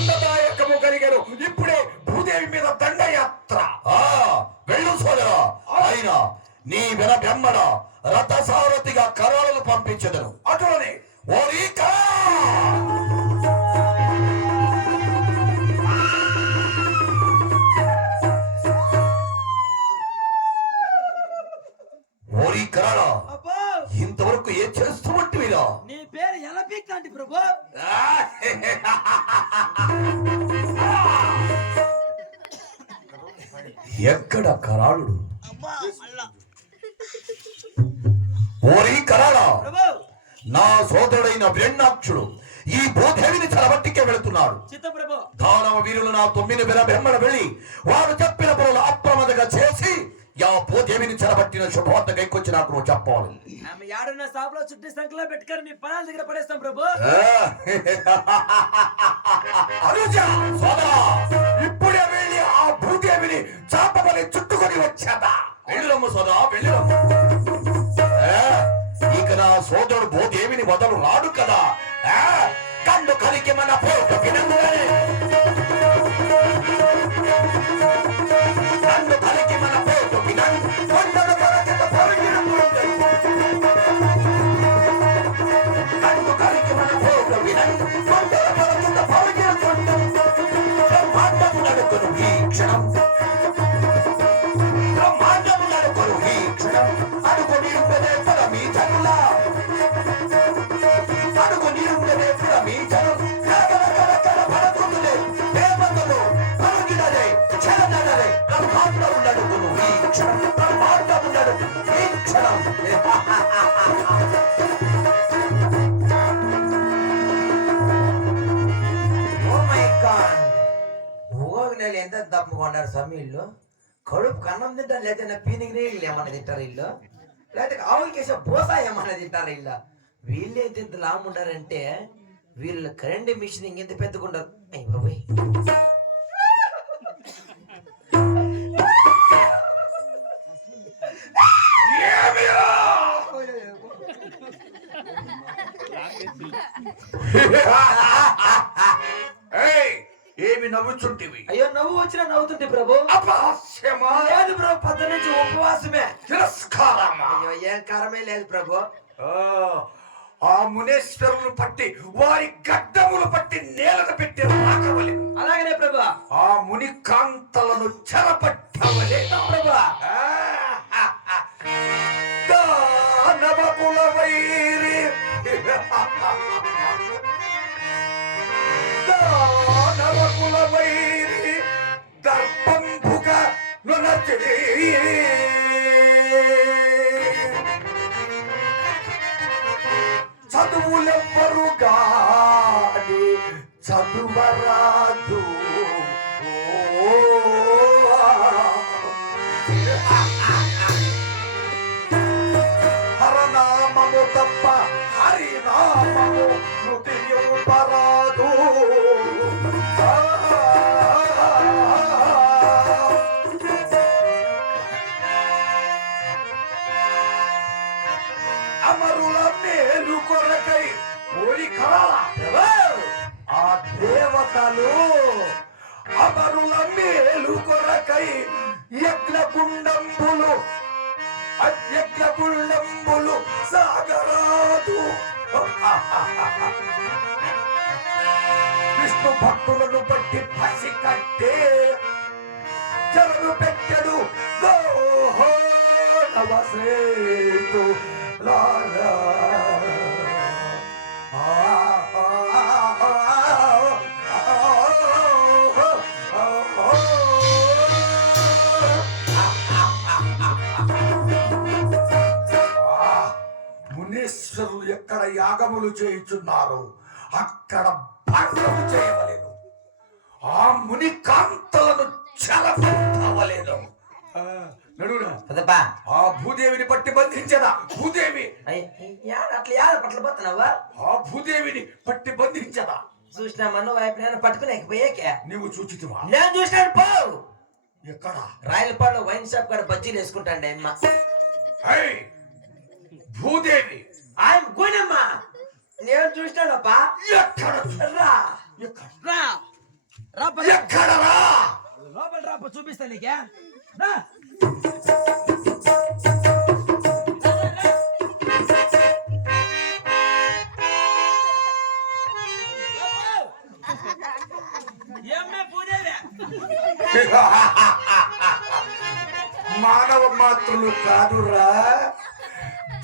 ఆనందదాయకము కలిగను. ఇప్పుడే భూదేవి మీద దండయాత్ర. వెళ్ళు సోదరా. అయినా నీ వెన బెమ్మడ రథసారథిగా కరాలను పంపించదను. అటులోనే ఓరికా ఓరి కరాళ, ఇంతవరకు ఏం చేస్తున్నట్టువిరా? నీ పేరు ఎలపిక్ లాంటి ప్రభు. ఎక్కడ కరాళుడు? ఓరి కరాళ, నా సోదరుడైన బ్రహ్మాక్షుడు ఈ భూదేవిని చెరబట్టికే వెళుతున్నాడు. దానవ వీరులు నా 9 వేల బెమ్మడ వెళ్ళి వారు చెప్పిన పనులు అప్రమదగా చేసి యా భూదేవిని చెరబట్టిన శుభవార్త కైకొచ్చి నాకు నువ్వు చెప్పాలి. యాడున్న సాపులో చుట్టి సంఖ్యలో పెట్టుకొని మీ పనాల దగ్గర పడేస్తాం ప్రభు. సోదరా, ఇప్పుడే వెళ్ళి ఆ భూదేవిని చాపబలి చుట్టుకొని వచ్చేదా. వెళ్ళిరమ్మ సోదరా, వెళ్ళిరమ్మ. ఇక నా సోదరుడు భూదేవిని వదలు రాడు కదా. కండు కలికి మన పోటు వినంగానే కండు కలికి మన పోటు వినం కొండలు కొరకెత పొరిగిన కండు కలికి మన పోటు వినం కొండల కొరకెత పొరిగిన బ్రహ్మాండం నడుకును ఈ క్షణం. బ్రహ్మాండం నడుకును ఈ క్షణం. అడుగు నిరుపదే పద మీ జనులా, అడుగు నిరుపదే పద మీ జను. కరకర కరకర పడుకుందులే దేవతలు పరుగిడలే చలనలే. బ్రహ్మాండం నడుకును ఈ క్షణం. బ్రహ్మాండం నడుకు ఈ క్షణం. ఎంత తప్పుకున్నారు స్వామి ఇల్లు. కడుపు కన్నం తింటారు, లేదా పీనికి నీళ్ళు ఏమన్నా తింటారు ఇల్లు, లేకపోతే ఆవులకేసే బోసా ఏమన్నా తింటారు ఇల్లు. వీళ్ళే ఇంత లాముండారంటే వీళ్ళు కరెంట్ మిషన్ ఇంకెంత పెద్దకుంటారు. అయ్యి బాబాయ్, ఏమి నవ్వుచుంటివి? అయ్యో నవ్వు వచ్చినా నవ్వుతుంటే ప్రభు. అపహాస్యమా? లేదు ప్రభు, పొద్దు నుంచి ఉపవాసమే. తిరస్కారమా? అయ్యో ఏం కారమే లేదు ప్రభు. ఆ మునేశ్వరులు పట్టి వారి గడ్డములు పట్టి నేలను పెట్టి రాకవలె. అలాగనే ప్రభు. ఆ ముని కాంతలను చెరపట్టవలే ప్రభు. దానవ కుల వైరి దానవ కుల వైరి దర్పంభుక నునచి చదువులెవ్వరు గాని చదువరాదు. హరనామము తప్ప హరినామము నుతియుపరాదు. అమరుల మేలు కొరకై ఓరి కరాల ఆ దేవతలు అమరుల మేలు కొరకై యజ్ఞగుండంబులు అజ్ఞగుండంబులు సాగరాదు. విష్ణు భక్తులను బట్టి పసి కట్టే జరను పెట్టడు. గోహో నవసేతు లాగా మునీశ్వరులు ఎక్కడ యాగములు చేయుచున్నారు అక్కడ భంగము చేయవలేదు. ఆ ముని కాంతలను చెలపెట్టవలేదు. ఆ భూదేవిని పట్టి బంధించదా. భూదేవి అట్లా పట్ల పోతున్నావా? ఆ భూదేవిని పట్టి బంధించదా. చూసినా మనం వైపు పట్టుకునేకపోయాకే. నువ్వు చూచితివా? నేను చూసినాను. పోవు ఎక్కడ? రాయలపాడు వైన్ షాప్ కాడ బజ్జీలు వేసుకుంటాండి అమ్మ. భూదేవి ఆయన గుణమ్మ నేను చూసినాడప్పా. ఎక్కడ? రా రా రాప ఎక్కడరా? లోపల రాప చూపిస్తా నీకే రా. ఏమ్మే పూజేవే? మానవ మాత్రులు కాదురా,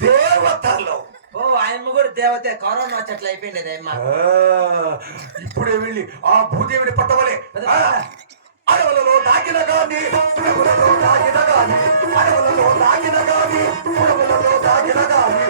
దేవతలు. ఓ ఆయమ్మ కూడా దేవతే, కరోనా వచ్చట్లు అయిపోయింది అమ్మ. ఇప్పుడే వెళ్ళి ఆ భూదేవిని పట్టవలే. అడవులలో దాగిన గాని పురుగులలో దాగిన గాని, అడవులలో దాగిన గాని పురుగులలో దాగిన గాని